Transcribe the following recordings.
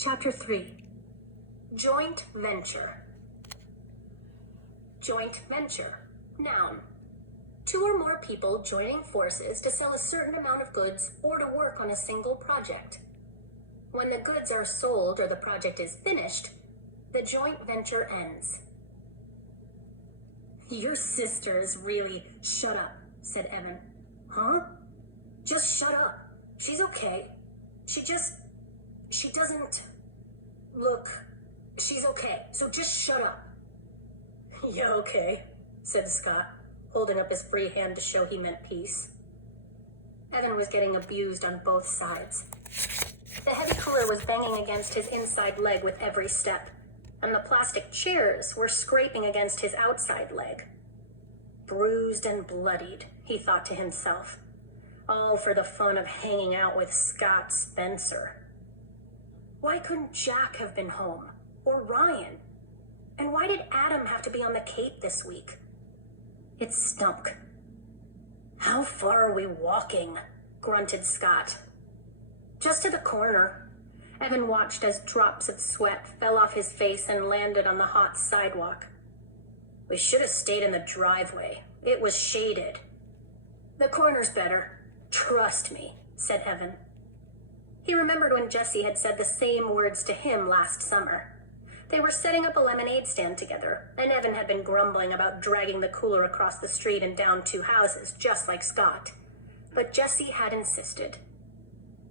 Chapter 3. Joint venture. Joint venture. Noun. Two or more people joining forces to sell a certain amount of goods or to work on a single project. When the goods are sold or the project is finished, the joint venture ends. Your sister's really... Shut up, said Evan. Huh? Just shut up. She's okay. She doesn't... Look, she's okay, so just shut up. Yeah, okay, said Scott, holding up his free hand to show he meant peace. Evan was getting abused on both sides. The heavy cooler was banging against his inside leg with every step, and the plastic chairs were scraping against his outside leg. Bruised and bloodied, he thought to himself, all for the fun of hanging out with Scott Spencer. Why couldn't Jack have been home? Or Ryan? And why did Adam have to be on the Cape this week? It stunk. How far are we walking? Grunted Scott. Just to the corner. Evan watched as drops of sweat fell off his face and landed on the hot sidewalk. We should have stayed in the driveway. It was shaded. The corner's better. Trust me, said Evan. He remembered when Jesse had said the same words to him last summer. They were setting up a lemonade stand together, and Evan had been grumbling about dragging the cooler across the street and down 2 houses, just like Scott. But Jesse had insisted.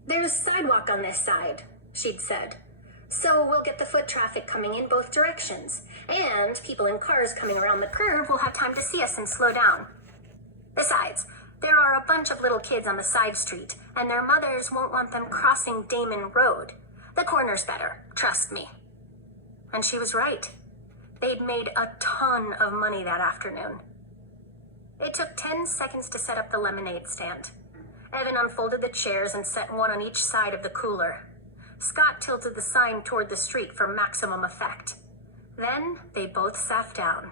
There's sidewalk on this side, she'd said. So we'll get the foot traffic coming in both directions, and people in cars coming around the curve will have time to see us and slow down. Besides, there are a bunch of little kids on the side street, and their mothers won't want them crossing Damon Road. The corner's better, trust me. And she was right. They'd made a ton of money that afternoon. It took 10 seconds to set up the lemonade stand. Evan unfolded the chairs and set one on each side of the cooler. Scott tilted the sign toward the street for maximum effect. Then they both sat down.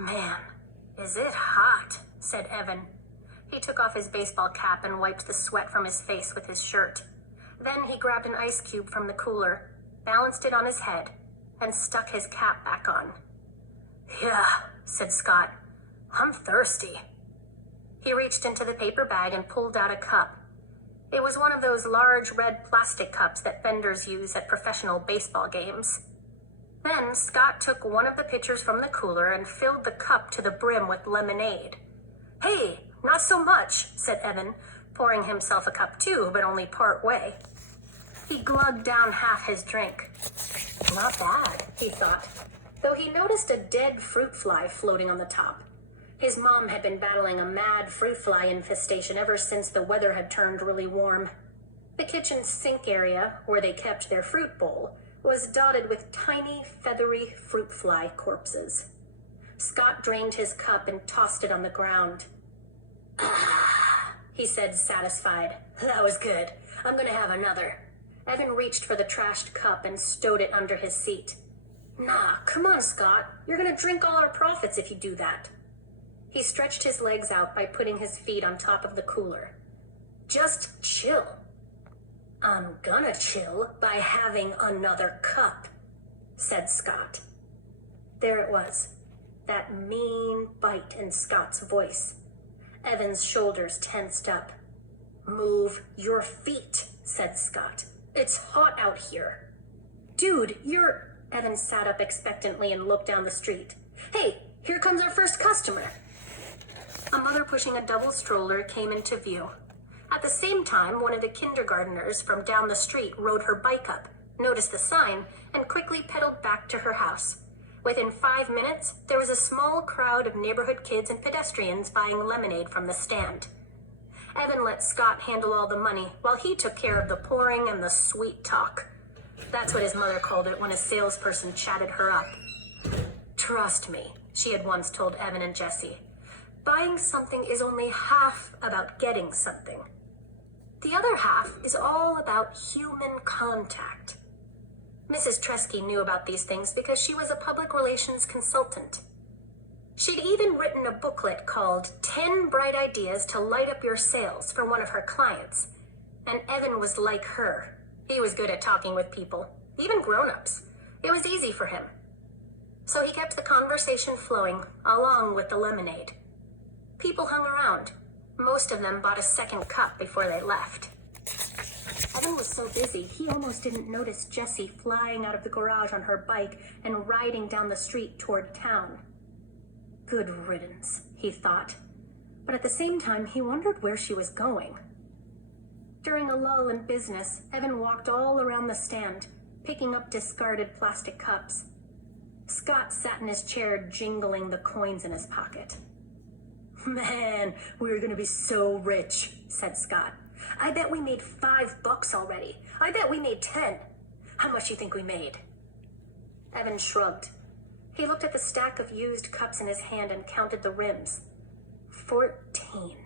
Man, is it hot, said Evan. He took off his baseball cap and wiped the sweat from his face with his shirt. Then he grabbed an ice cube from the cooler, balanced it on his head, and stuck his cap back on. Yeah, said Scott. I'm thirsty. He reached into the paper bag and pulled out a cup. It was one of those large red plastic cups that vendors use at professional baseball games. Then Scott took one of the pitchers from the cooler and filled the cup to the brim with lemonade. Hey, not so much, said Evan, pouring himself a cup too, but only part way. He glugged down half his drink. Not bad, he thought, though he noticed a dead fruit fly floating on the top. His mom had been battling a mad fruit fly infestation ever since the weather had turned really warm. The kitchen sink area, where they kept their fruit bowl, was dotted with tiny, feathery fruit fly corpses. Scott drained his cup and tossed it on the ground. Ah, he said, satisfied. That was good. I'm gonna have another. Evan reached for the trashed cup and stowed it under his seat. Nah, come on, Scott. You're gonna drink all our profits if you do that. He stretched his legs out by putting his feet on top of the cooler. Just chill. I'm gonna chill by having another cup, said Scott. There it was, that mean bite in Scott's voice. Evan's shoulders tensed up. Move your feet, said Scott. It's hot out here. Dude, you're... Evan sat up expectantly and looked down the street. Hey, here comes our first customer. A mother pushing a double stroller came into view. At the same time, one of the kindergarteners from down the street rode her bike up, noticed the sign, and quickly pedaled back to her house. Within 5 minutes, there was a small crowd of neighborhood kids and pedestrians buying lemonade from the stand. Evan let Scott handle all the money while he took care of the pouring and the sweet talk. That's what his mother called it when a salesperson chatted her up. Trust me, she had once told Evan and Jesse. Buying something is only half about getting something. The other half is all about human contact. Mrs. Tresky knew about these things because she was a public relations consultant. She'd even written a booklet called 10 Bright Ideas to Light Up Your Sales for one of her clients, and Evan was like her. He was good at talking with people, even grown-ups. It was easy for him. So he kept the conversation flowing, along with the lemonade. People hung around. Most of them bought a second cup before they left. Evan was so busy, he almost didn't notice Jessie flying out of the garage on her bike and riding down the street toward town. Good riddance, he thought. But at the same time, he wondered where she was going. During a lull in business, Evan walked all around the stand, picking up discarded plastic cups. Scott sat in his chair, jingling the coins in his pocket. "Man, we're gonna be so rich," said Scott. "I bet we made $5 already. I bet we made 10. How much do you think we made?" Evan shrugged. He looked at the stack of used cups in his hand and counted the rims. 14.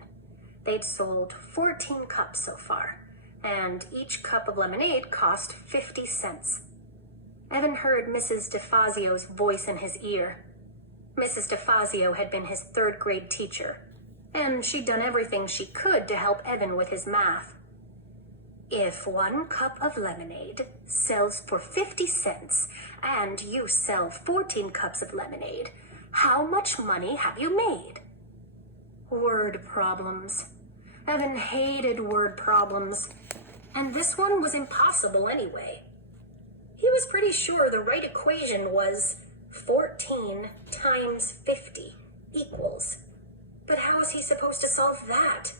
They'd sold 14 cups so far, and each cup of lemonade cost 50 cents. Evan heard Mrs. DeFazio's voice in his ear. Mrs. DeFazio had been his third-grade teacher, and she'd done everything she could to help Evan with his math. "If 1 cup of lemonade sells for 50 cents, and you sell 14 cups of lemonade, how much money have you made?" Word problems. Evan hated word problems, and this one was impossible anyway. He was pretty sure the right equation was 14 times 50 equals. But how was he supposed to solve that?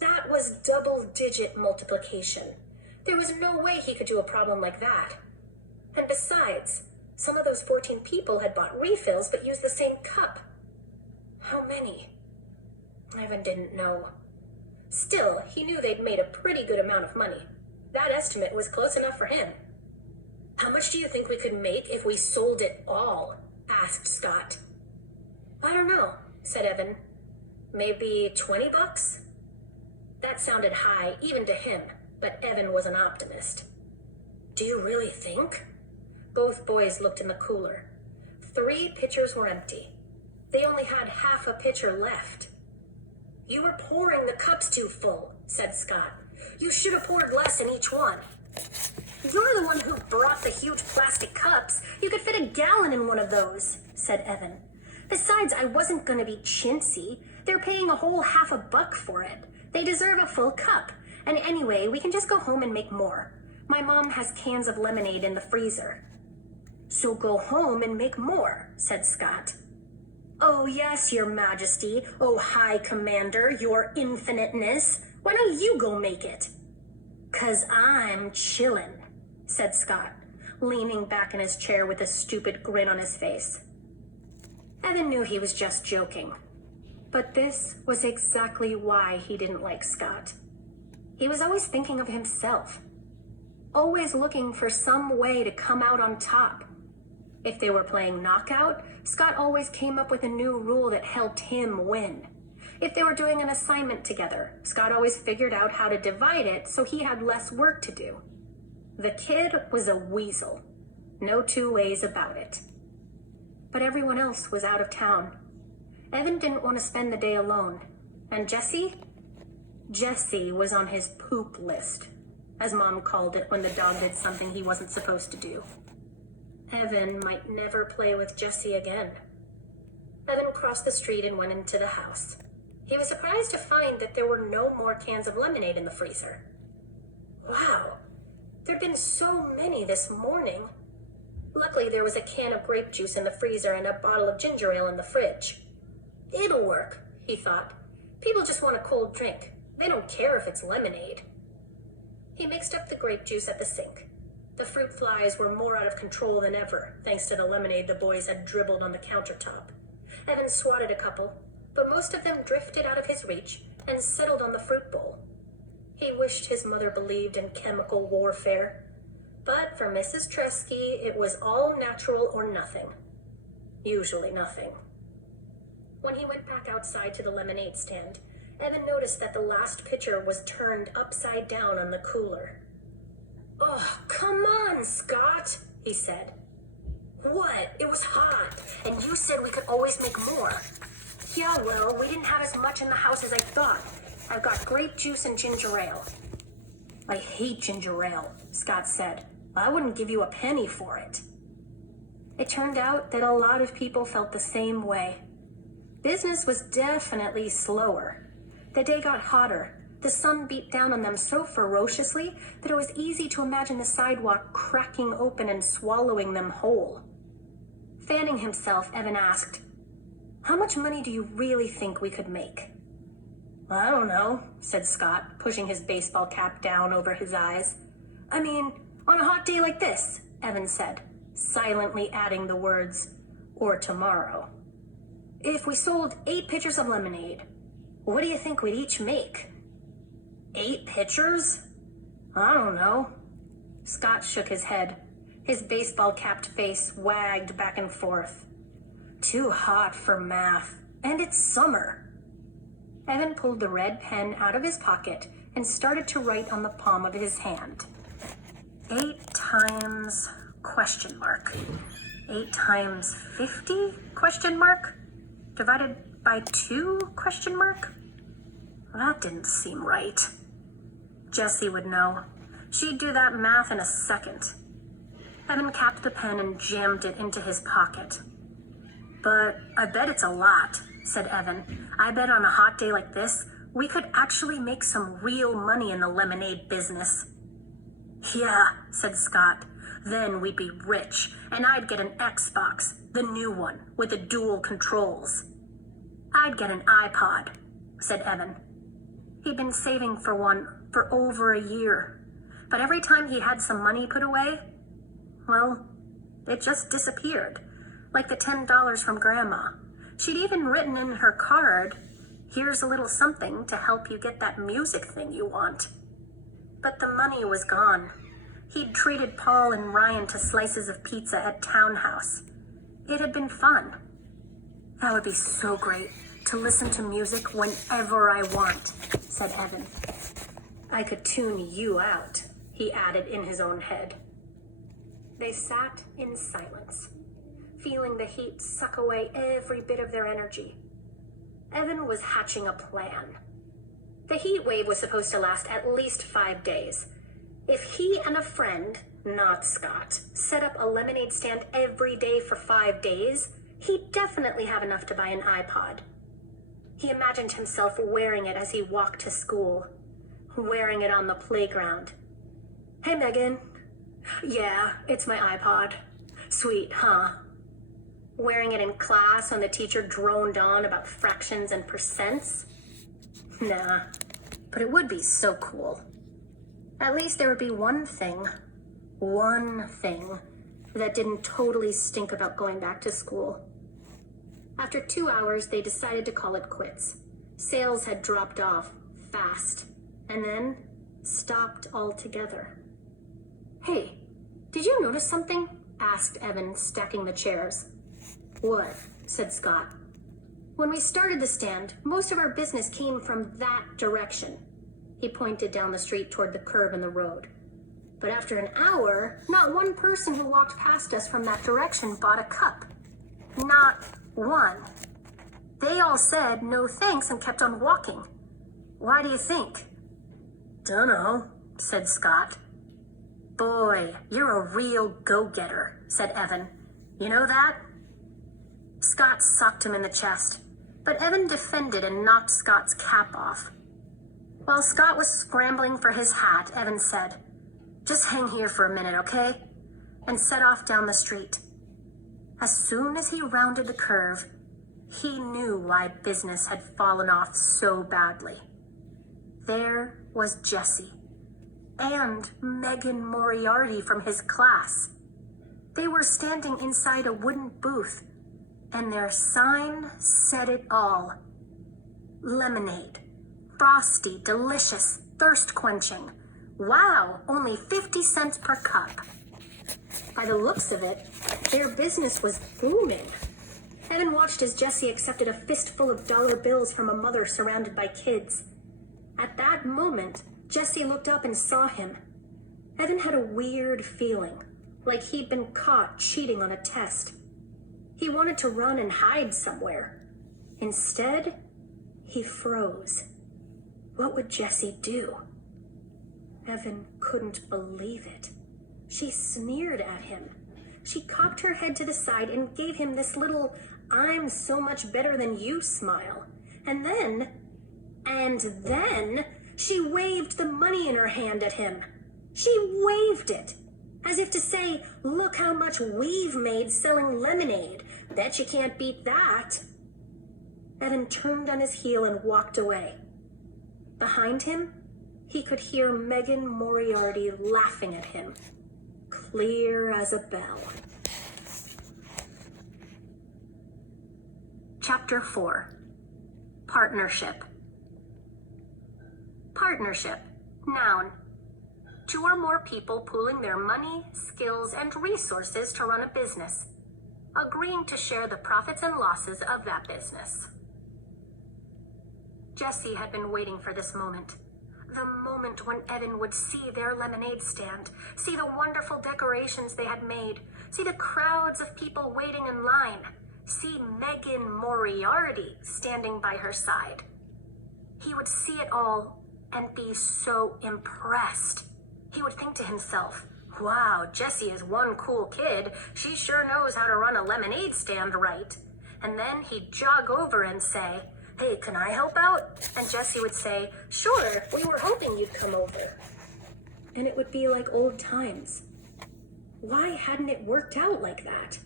That was double-digit multiplication. There was no way he could do a problem like that. And besides, some of those 14 people had bought refills but used the same cup. How many? Evan didn't know. Still, he knew they'd made a pretty good amount of money. That estimate was close enough for him. "How much do you think we could make if we sold it all?" asked Scott. "I don't know," said Evan. "Maybe $20? That sounded high, even to him, but Evan was an optimist. "Do you really think?" Both boys looked in the cooler. 3 pitchers were empty. They only had half a pitcher left. "You were pouring the cups too full," said Scott. "You should have poured less in each one." "You're the one who brought the huge plastic cups. You could fit a gallon in one of those," said Evan. "Besides, I wasn't going to be chintzy. They're paying a whole $50 for it. They deserve a full cup. And anyway, we can just go home and make more. My mom has cans of lemonade in the freezer." "So go home and make more," said Scott. "Oh, yes, Your Majesty. Oh, High Commander, Your Infiniteness. Why don't you go make it?" "'Cause I'm chillin'," said Scott, leaning back in his chair with a stupid grin on his face. Evan knew he was just joking. But this was exactly why he didn't like Scott. He was always thinking of himself. Always looking for some way to come out on top. If they were playing knockout, Scott always came up with a new rule that helped him win. If they were doing an assignment together, Scott always figured out how to divide it so he had less work to do. The kid was a weasel. No 2 ways about it. But everyone else was out of town. Evan didn't want to spend the day alone. And Jessie? Jessie was on his poop list, as Mom called it when the dog did something he wasn't supposed to do. Evan might never play with Jessie again. Evan crossed the street and went into the house. He was surprised to find that there were no more cans of lemonade in the freezer. Wow, there'd been so many this morning. Luckily, there was a can of grape juice in the freezer and a bottle of ginger ale in the fridge. "It'll work," he thought. "People just want a cold drink. They don't care if it's lemonade." He mixed up the grape juice at the sink. The fruit flies were more out of control than ever, thanks to the lemonade the boys had dribbled on the countertop. Evan swatted a couple, but most of them drifted out of his reach and settled on the fruit bowl. He wished his mother believed in chemical warfare. But for Mrs. Tresky, it was all natural or nothing. Usually nothing. When he went back outside to the lemonade stand, Evan noticed that the last pitcher was turned upside down on the cooler. "Oh, come on, Scott," he said. "What? It was hot, and you said we could always make more." "Yeah, well, we didn't have as much in the house as I thought. I've got grape juice and ginger ale." I hate ginger ale, Scott said. I wouldn't give you a penny for it. It turned out that a lot of people felt the same way. Business was definitely slower. The day got hotter. The sun beat down on them so ferociously that it was easy to imagine the sidewalk cracking open and swallowing them whole. Fanning himself, Evan asked, "How much money do you really think we could make?" "I don't know," said Scott, pushing his baseball cap down over his eyes. "I mean, on a hot day like this," Evan said, silently adding the words, "or tomorrow. If we sold 8 pitchers of lemonade, what do you think we'd each make?" 8 pitchers? I don't know. Scott shook his head. His baseball-capped face wagged back and forth. Too hot for math, and it's summer. Evan pulled the red pen out of his pocket and started to write on the palm of his hand. 8 times question mark. 8 times 50 question mark? Divided by 2 question mark? That didn't seem right. Jessie would know. She'd do that math in a second. Evan capped the pen and jammed it into his pocket. "But I bet it's a lot," said Evan. "I bet on a hot day like this, we could actually make some real money in the lemonade business." "Yeah," said Scott. "Then we'd be rich, and I'd get an Xbox, the new one, with the dual controls." "I'd get an iPod," said Evan. He'd been saving for one for over a year, but every time he had some money put away, well, it just disappeared, like the $10 from Grandma. She'd even written in her card, "Here's a little something to help you get that music thing you want." But the money was gone. He'd treated Paul and Ryan to slices of pizza at Townhouse. It had been fun. "That would be so great, to listen to music whenever I want," said Evan. "I could tune you out," he added in his own head. They sat in silence, feeling the heat suck away every bit of their energy. Evan was hatching a plan. The heat wave was supposed to last at least 5 days. If he and a friend, not Scott, set up a lemonade stand every day for 5 days, he'd definitely have enough to buy an iPod. He imagined himself wearing it as he walked to school, wearing it on the playground. "Hey, Megan." "Yeah, it's my iPod." "Sweet, huh?" Wearing it in class when the teacher droned on about fractions and percents. Nah, but it would be so cool. At least there would be one thing that didn't totally stink about going back to school. After 2 hours, they decided to call it quits. Sales had dropped off fast, and then stopped altogether. "Hey, did you notice something?" asked Evan, stacking the chairs. "What?" said Scott. "When we started the stand, most of our business came from that direction." He pointed down the street toward the curve in the road. "But after an hour, not one person who walked past us from that direction bought a cup. Not one. They all said no thanks and kept on walking. Why do you think?" "Dunno," said Scott. "Boy, you're a real go-getter," said Evan. "You know that?" Scott socked him in the chest, but Evan defended and knocked Scott's cap off. While Scott was scrambling for his hat, Evan said, "Just hang here for a minute, okay?" and set off down the street. As soon as he rounded the curve, he knew why business had fallen off so badly. There was Jessie and Megan Moriarty from his class. They were standing inside a wooden booth, and their sign said it all. Lemonade. Frosty, delicious, thirst-quenching. Wow, only 50 cents per cup. By the looks of it, their business was booming. Evan watched as Jessie accepted a fistful of dollar bills from a mother surrounded by kids. At that moment, Jessie looked up and saw him. Evan had a weird feeling, like he'd been caught cheating on a test. He wanted to run and hide somewhere. Instead, he froze. What would Jessie do? Evan couldn't believe it. She sneered at him. She cocked her head to the side and gave him this little "I'm so much better than you" smile. And then she waved the money in her hand at him. She waved it, as if to say, "Look how much we've made selling lemonade. Bet you can't beat that." Evan turned on his heel and walked away. Behind him, he could hear Megan Moriarty laughing at him, clear as a bell. Chapter 4. Partnership. Partnership. Noun. 2 or more people pooling their money, skills, and resources to run a business, agreeing to share the profits and losses of that business. Jessie had been waiting for this moment. The moment when Evan would see their lemonade stand, see the wonderful decorations they had made, see the crowds of people waiting in line, see Megan Moriarty standing by her side. He would see it all and be so impressed. He would think to himself, "Wow, Jessie is one cool kid. She sure knows how to run a lemonade stand right." And then he'd jog over and say, "Hey, can I help out?" And Jessie would say, "Sure, we were hoping you'd come over." And it would be like old times. Why hadn't it worked out like that?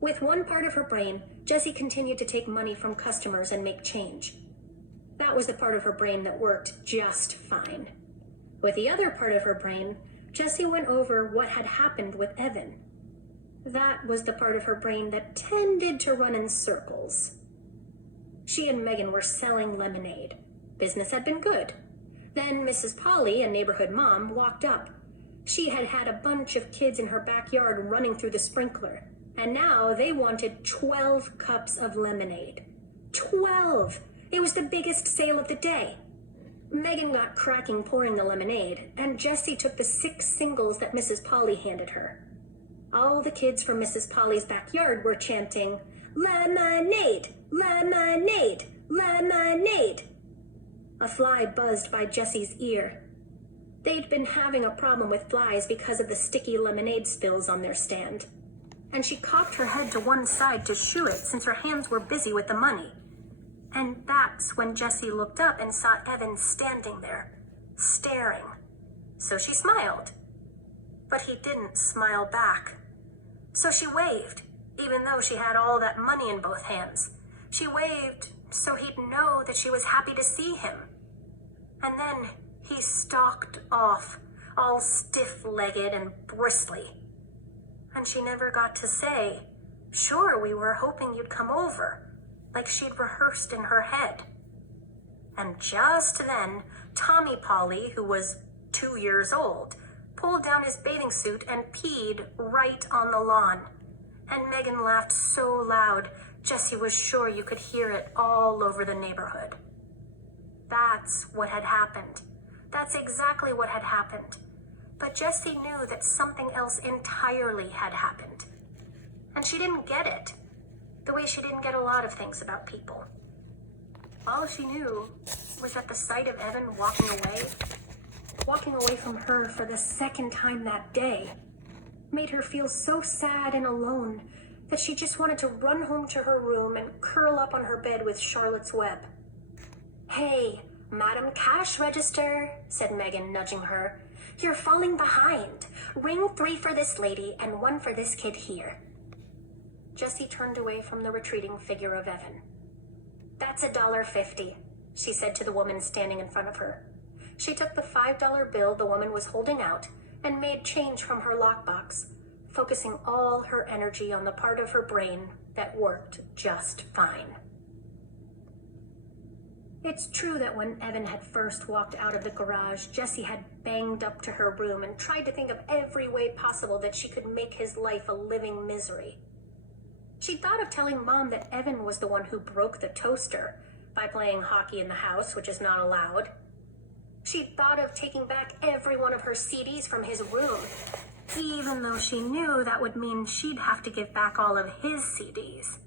With one part of her brain, Jessie continued to take money from customers and make change. That was the part of her brain that worked just fine. With the other part of her brain, Jessie went over what had happened with Evan. That was the part of her brain that tended to run in circles. She and Megan were selling lemonade. Business had been good. Then Mrs. Polly, a neighborhood mom, walked up. She had had a bunch of kids in her backyard running through the sprinkler, and now they wanted 12 cups of lemonade. 12! It was the biggest sale of the day. Megan got cracking pouring the lemonade, and Jessie took the 6 singles that Mrs. Polly handed her. All the kids from Mrs. Polly's backyard were chanting, "Lemonade! Lemonade! Lemonade!" A fly buzzed by Jessie's ear. They'd been having a problem with flies because of the sticky lemonade spills on their stand. And she cocked her head to one side to shoo it since her hands were busy with the money. And that's when Jessie looked up and saw Evan standing there, staring. So she smiled. But he didn't smile back. So she waved, even though she had all that money in both hands. She waved so he'd know that she was happy to see him. And then he stalked off, all stiff-legged and bristly. And she never got to say, "Sure, we were hoping you'd come over," like she'd rehearsed in her head. And just then, Tommy Polly, who was 2 years old, pulled down his bathing suit and peed right on the lawn. And Megan laughed so loud, Jessie was sure you could hear it all over the neighborhood. That's what had happened. That's exactly what had happened. But Jessie knew that something else entirely had happened. And she didn't get it, the way she didn't get a lot of things about people. All she knew was that the sight of Evan walking away from her for the second time that day, made her feel so sad and alone that she just wanted to run home to her room and curl up on her bed with Charlotte's Web. "Hey, Madam Cash Register," said Megan, nudging her. "You're falling behind. Ring 3 for this lady and 1 for this kid here." Jessie turned away from the retreating figure of Evan. "That's $1.50, she said to the woman standing in front of her. She took the $5 bill the woman was holding out and made change from her lockbox, focusing all her energy on the part of her brain that worked just fine. It's true that when Evan had first walked out of the garage, Jessie had banged up to her room and tried to think of every way possible that she could make his life a living misery. She thought of telling Mom that Evan was the one who broke the toaster by playing hockey in the house, which is not allowed. She thought of taking back every one of her CDs from his room, even though she knew that would mean she'd have to give back all of his CDs.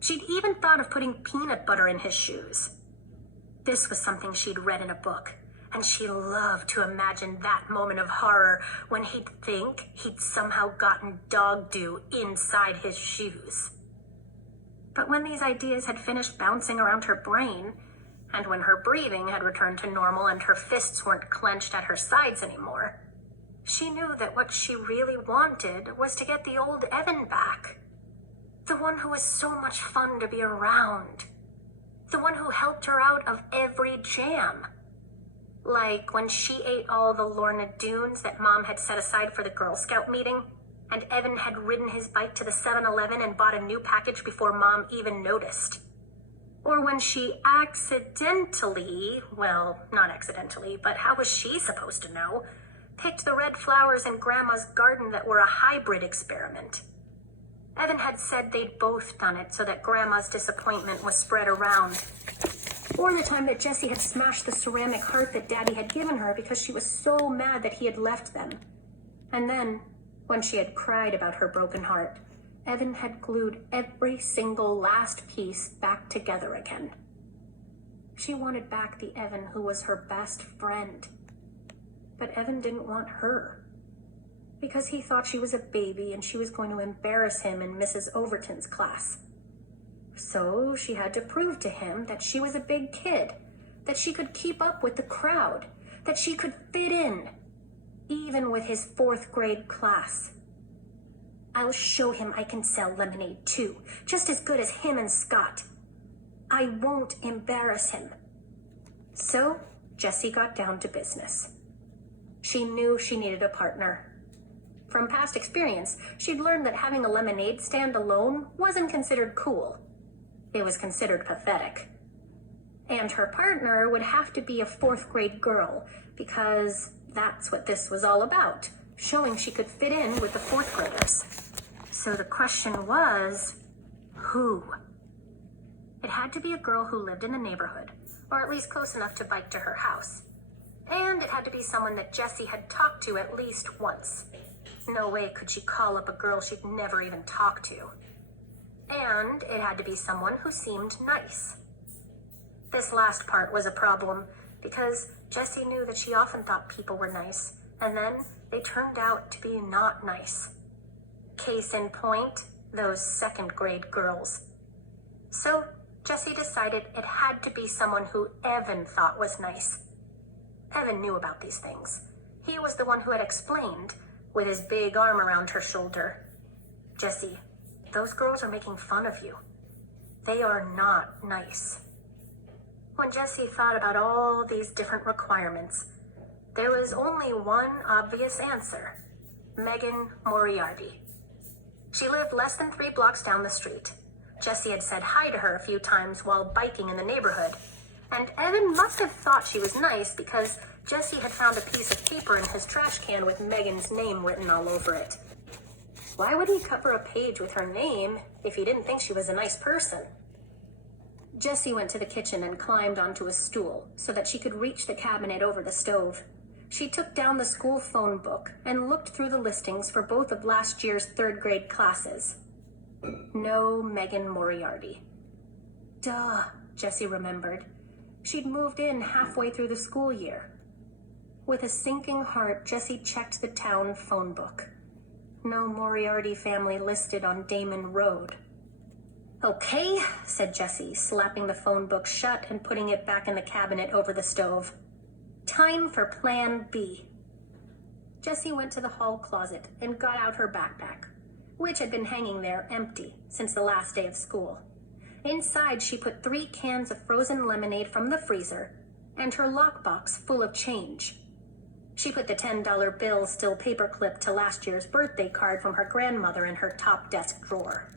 She'd even thought of putting peanut butter in his shoes. This was something she'd read in a book, and she loved to imagine that moment of horror when he'd think he'd somehow gotten dog dew inside his shoes. But when these ideas had finished bouncing around her brain, and when her breathing had returned to normal and her fists weren't clenched at her sides anymore, she knew that what she really wanted was to get the old Evan back. The one who was so much fun to be around. The one who helped her out of every jam. Like when she ate all the Lorna Doones that Mom had set aside for the Girl Scout meeting, and Evan had ridden his bike to the 7-Eleven and bought a new package before Mom even noticed. Or when she accidentally, well, not accidentally, but how was she supposed to know, picked the red flowers in Grandma's garden that were a hybrid experiment. Evan had said they'd both done it so that Grandma's disappointment was spread around. Or the time that Jessie had smashed the ceramic heart that Daddy had given her because she was so mad that he had left them. And then, when she had cried about her broken heart, Evan had glued every single last piece back together again. She wanted back the Evan who was her best friend. But Evan didn't want her, because he thought she was a baby and she was going to embarrass him in Mrs. Overton's class. So she had to prove to him that she was a big kid, that she could keep up with the crowd, that she could fit in, even with his 4th grade class. I'll show him I can sell lemonade too, just as good as him and Scott. I won't embarrass him. So Jessie got down to business. She knew she needed a partner. From past experience, she'd learned that having a lemonade stand alone wasn't considered cool. It was considered pathetic. And her partner would have to be a 4th grade girl, because that's what this was all about, showing she could fit in with the 4th graders. So the question was, who? It had to be a girl who lived in the neighborhood, or at least close enough to bike to her house. And it had to be someone that Jessie had talked to at least once. No way could she call up a girl she'd never even talked to. And it had to be someone who seemed nice. This last part was a problem, because Jessie knew that she often thought people were nice, and then they turned out to be not nice. Case in point, those 2nd grade girls. So Jessie decided it had to be someone who Evan thought was nice. Evan knew about these things. He was the one who had explained, with his big arm around her shoulder. Jessie, those girls are making fun of you. They are not nice. When Jessie thought about all these different requirements, there was only one obvious answer: Megan Moriarty. She lived less than 3 blocks down the street. Jessie had said hi to her a few times while biking in the neighborhood, and Evan must have thought she was nice because Jessie had found a piece of paper in his trash can with Megan's name written all over it. Why would he cover a page with her name if he didn't think she was a nice person? Jessie went to the kitchen and climbed onto a stool so that she could reach the cabinet over the stove. She took down the school phone book and looked through the listings for both of last year's 3rd grade classes. No Megan Moriarty. Duh, Jessie remembered. She'd moved in halfway through the school year. With a sinking heart, Jessie checked the town phone book. No Moriarty family listed on Damon Road. Okay, said Jessie, slapping the phone book shut and putting it back in the cabinet over the stove. Time for Plan B. Jessie went to the hall closet and got out her backpack, which had been hanging there empty since the last day of school. Inside, she put 3 cans of frozen lemonade from the freezer and her lockbox full of change. She put the $10 bill still paper-clipped to last year's birthday card from her grandmother in her top desk drawer.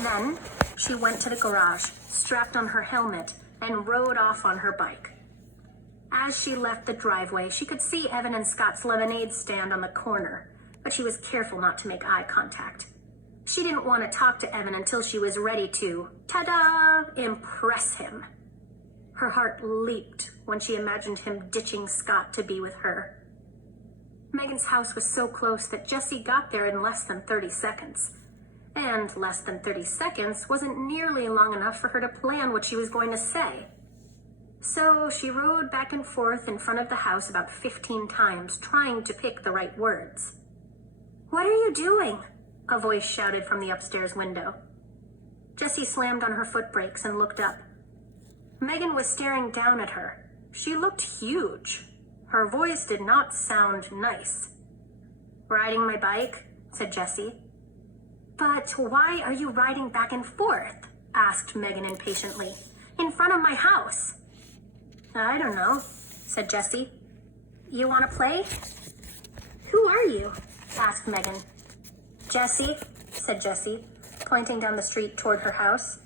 Then, she went to the garage, strapped on her helmet, and rode off on her bike. As she left the driveway, she could see Evan and Scott's lemonade stand on the corner, but she was careful not to make eye contact. She didn't want to talk to Evan until she was ready to, ta-da, impress him. Her heart leaped when she imagined him ditching Scott to be with her. Megan's house was so close that Jessie got there in less than 30 seconds. And less than 30 seconds wasn't nearly long enough for her to plan what she was going to say. So she rode back and forth in front of the house about 15 times, trying to pick the right words. "What are you doing?" a voice shouted from the upstairs window. Jessie slammed on her foot brakes and looked up. Megan was staring down at her. She looked huge. Her voice did not sound nice. "Riding my bike," said Jessie. "But why are you riding back and forth?" asked Megan impatiently. "In front of my house." "I don't know," said Jessie. "You want to play?" "Who are you?" asked Megan. "Jessie," said Jessie, pointing down the street toward her house.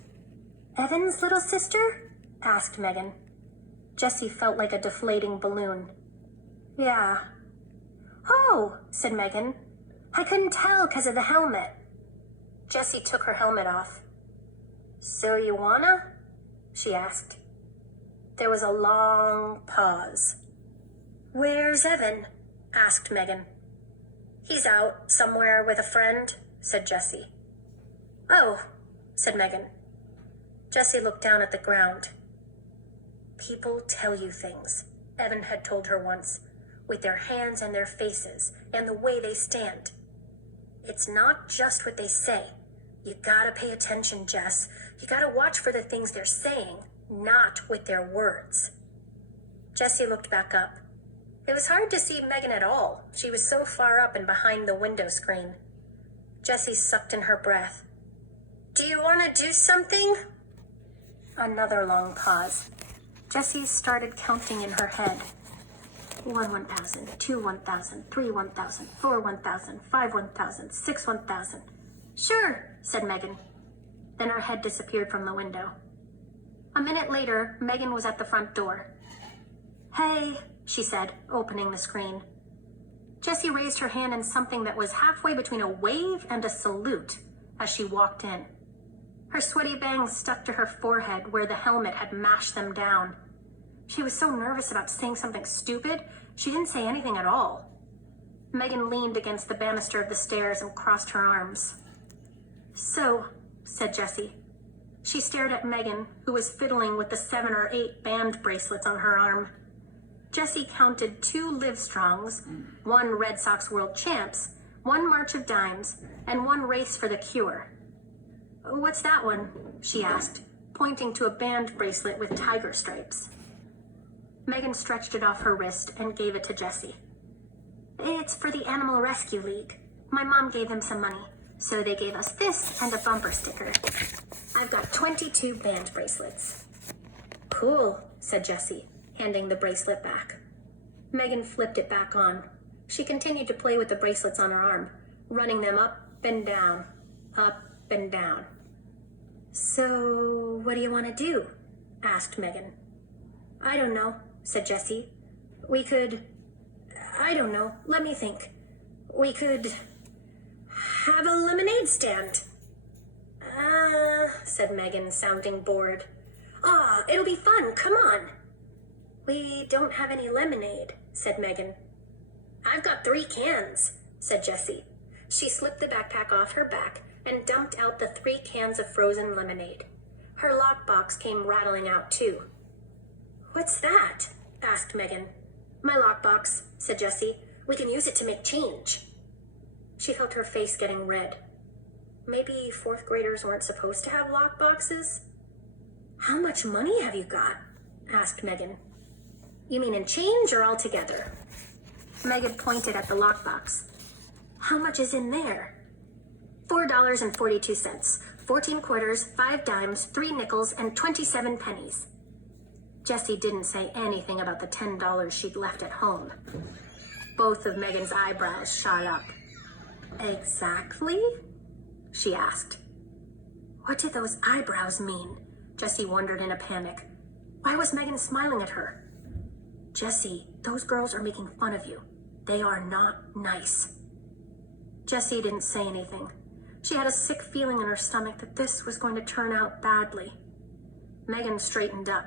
"Evan's little sister?" asked Megan. Jessie felt like a deflating balloon. "Yeah." "Oh," said Megan. "I couldn't tell because of the helmet." Jessie took her helmet off. "So you wanna?" she asked. There was a long pause. "Where's Evan?" asked Megan. "He's out somewhere with a friend," said Jessie. "Oh," said Megan. Jessie looked down at the ground. "People tell you things," Evan had told her once, "with their hands and their faces and the way they stand. It's not just what they say. You gotta pay attention, Jess. You gotta watch for the things they're saying, not with their words." Jessie looked back up. It was hard to see Megan at all. She was so far up and behind the window screen. Jessie sucked in her breath. "Do you want to do something?" Another long pause. Jessie started counting in her head. 1 1,000, 2 1,000, 3 1,000, 4 1,000, 5 1,000, 6 1,000. "Sure," said Megan. Then her head disappeared from the window. A minute later, Megan was at the front door. "Hey," she said, opening the screen. Jessie raised her hand in something that was halfway between a wave and a salute as she walked in. Her sweaty bangs stuck to her forehead where the helmet had mashed them down. She was so nervous about saying something stupid, she didn't say anything at all. Megan leaned against the banister of the stairs and crossed her arms. "So," said Jessie. She stared at Megan, who was fiddling with the 7 or 8 band bracelets on her arm. Jessie counted 2 Livestrongs, 1 Red Sox World Champs, 1 March of Dimes, and 1 Race for the Cure. "What's that one?" she asked, pointing to a band bracelet with tiger stripes. Megan stretched it off her wrist and gave it to Jessie. "It's for the Animal Rescue League. My mom gave them some money, so they gave us this and a bumper sticker. I've got 22 band bracelets." "Cool," said Jessie, handing the bracelet back. Megan flipped it back on. She continued to play with the bracelets on her arm, running them up and down, up and down. "So, what do you want to do?" asked Megan. "I don't know," said Jessie. I don't know, let me think. We could have a lemonade stand." Said Megan, sounding bored. It'll be fun, come on." "We don't have any lemonade," said Megan. "I've got 3 cans," said Jessie. She slipped the backpack off her back and dumped out the 3 cans of frozen lemonade. Her lockbox came rattling out too. "What's that?" asked Megan. "My lockbox," said Jessie. "We can use it to make change." She felt her face getting red. Maybe 4th graders weren't supposed to have lockboxes? "How much money have you got?" asked Megan. "You mean in change or altogether?" Megan pointed at the lockbox. "How much is in there?" $4.42, 14 quarters, 5 dimes, 3 nickels, and 27 pennies. Jessie didn't say anything about the $10 she'd left at home. Both of Megan's eyebrows shot up. "Exactly?" she asked. What did those eyebrows mean? Jessie wondered in a panic. Why was Megan smiling at her? "Jessie, those girls are making fun of you. They are not nice." Jessie didn't say anything. She had a sick feeling in her stomach that this was going to turn out badly. Megan straightened up.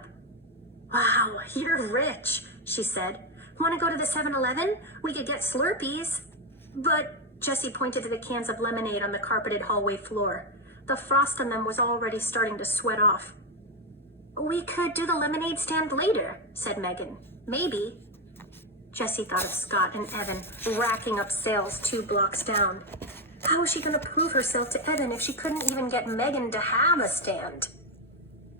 "Wow, you're rich," she said. "Want to go to the 7-Eleven? We could get Slurpees." "But," Jessie pointed to the cans of lemonade on the carpeted hallway floor. The frost on them was already starting to sweat off. We could do the lemonade stand later, said Megan. Maybe. Jessie thought of Scott and Evan racking up sales 2 blocks down. How was she going to prove herself to Evan if she couldn't even get Megan to have a stand?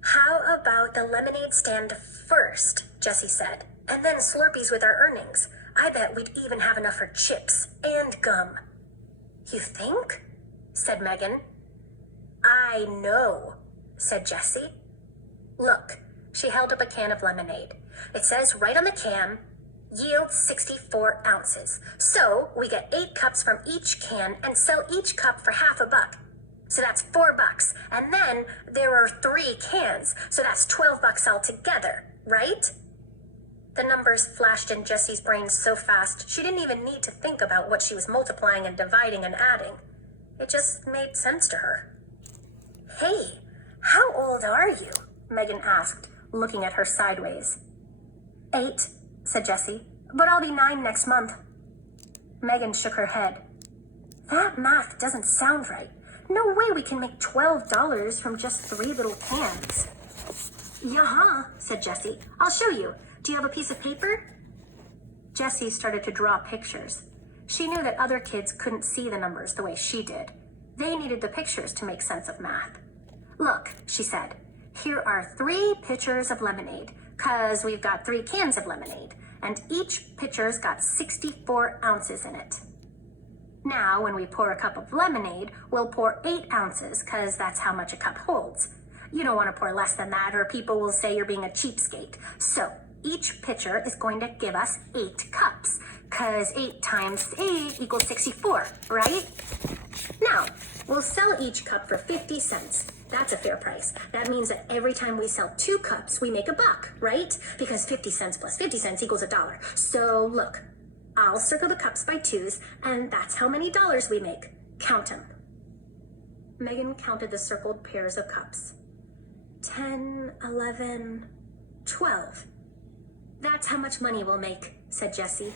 How about the lemonade stand first, Jessie said, and then Slurpees with our earnings. I bet we'd even have enough for chips and gum. You think? Said Megan. I know, said Jessie. Look, she held up a can of lemonade. It says right on the can, yield 64 ounces. So we get 8 cups from each can and sell each cup for $1/2. So that's $4. And then there are 3 cans. So that's $12 altogether, right? The numbers flashed in Jessie's brain so fast, she didn't even need to think about what she was multiplying and dividing and adding. It just made sense to her. Hey, how old are you? Megan asked, looking at her sideways. 8, said Jessie, but I'll be 9 next month. Megan shook her head. That math doesn't sound right. No way we can make $12 from just 3 little cans. Yeah, said Jessie. I'll show you. Do you have a piece of paper? Jessie started to draw pictures. She knew that other kids couldn't see the numbers the way she did. They needed the pictures to make sense of math. Look, she said, here are 3 pitchers of lemonade, 'cause we've got 3 cans of lemonade, and each pitcher's got 64 ounces in it. Now, when we pour a cup of lemonade, we'll pour 8 ounces, 'cause that's how much a cup holds. You don't want to pour less than that, or people will say you're being a cheapskate. So, each pitcher is going to give us 8 cups, 'cause 8 times 8 equals 64, right? Now, we'll sell each cup for 50 cents. That's a fair price. That means that every time we sell 2 cups, we make $1, right? Because 50 cents plus 50 cents equals $1. So, look, I'll circle the cups by 2s, and that's how many dollars we make. Count them. Megan counted the circled pairs of cups. 10, 11, 12. That's how much money we'll make, said Jessie,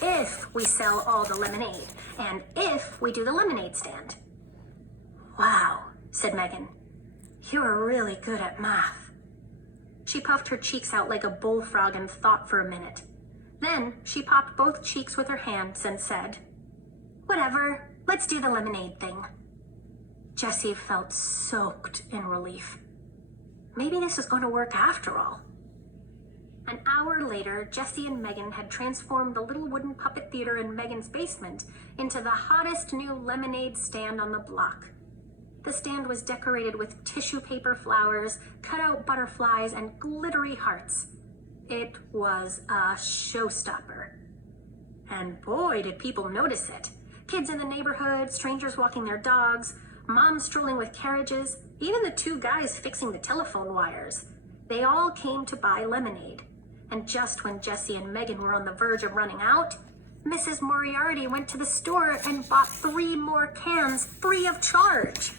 if we sell all the lemonade, and if we do the lemonade stand. Wow, said Megan. You're really good at math. She puffed her cheeks out like a bullfrog and thought for a minute. Then she popped both cheeks with her hands and said, Whatever, let's do the lemonade thing. Jessie felt soaked in relief. Maybe this is going to work after all. An hour later, Jessie and Megan had transformed the little wooden puppet theater in Megan's basement into the hottest new lemonade stand on the block. The stand was decorated with tissue paper flowers, cut-out butterflies, and glittery hearts. It was a showstopper. And boy, did people notice it. Kids in the neighborhood, strangers walking their dogs, moms strolling with carriages, even the 2 guys fixing the telephone wires. They all came to buy lemonade. And just when Jessie and Megan were on the verge of running out, Mrs. Moriarty went to the store and bought 3 more cans free of charge.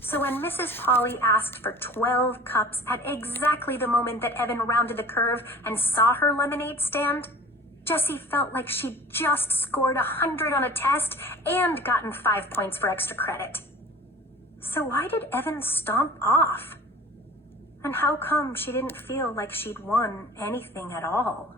So when Mrs. Polly asked for 12 cups at exactly the moment that Evan rounded the curve and saw her lemonade stand, Jessie felt like she'd just scored 100 on a test and gotten 5 points for extra credit. So why did Evan stomp off? And how come she didn't feel like she'd won anything at all?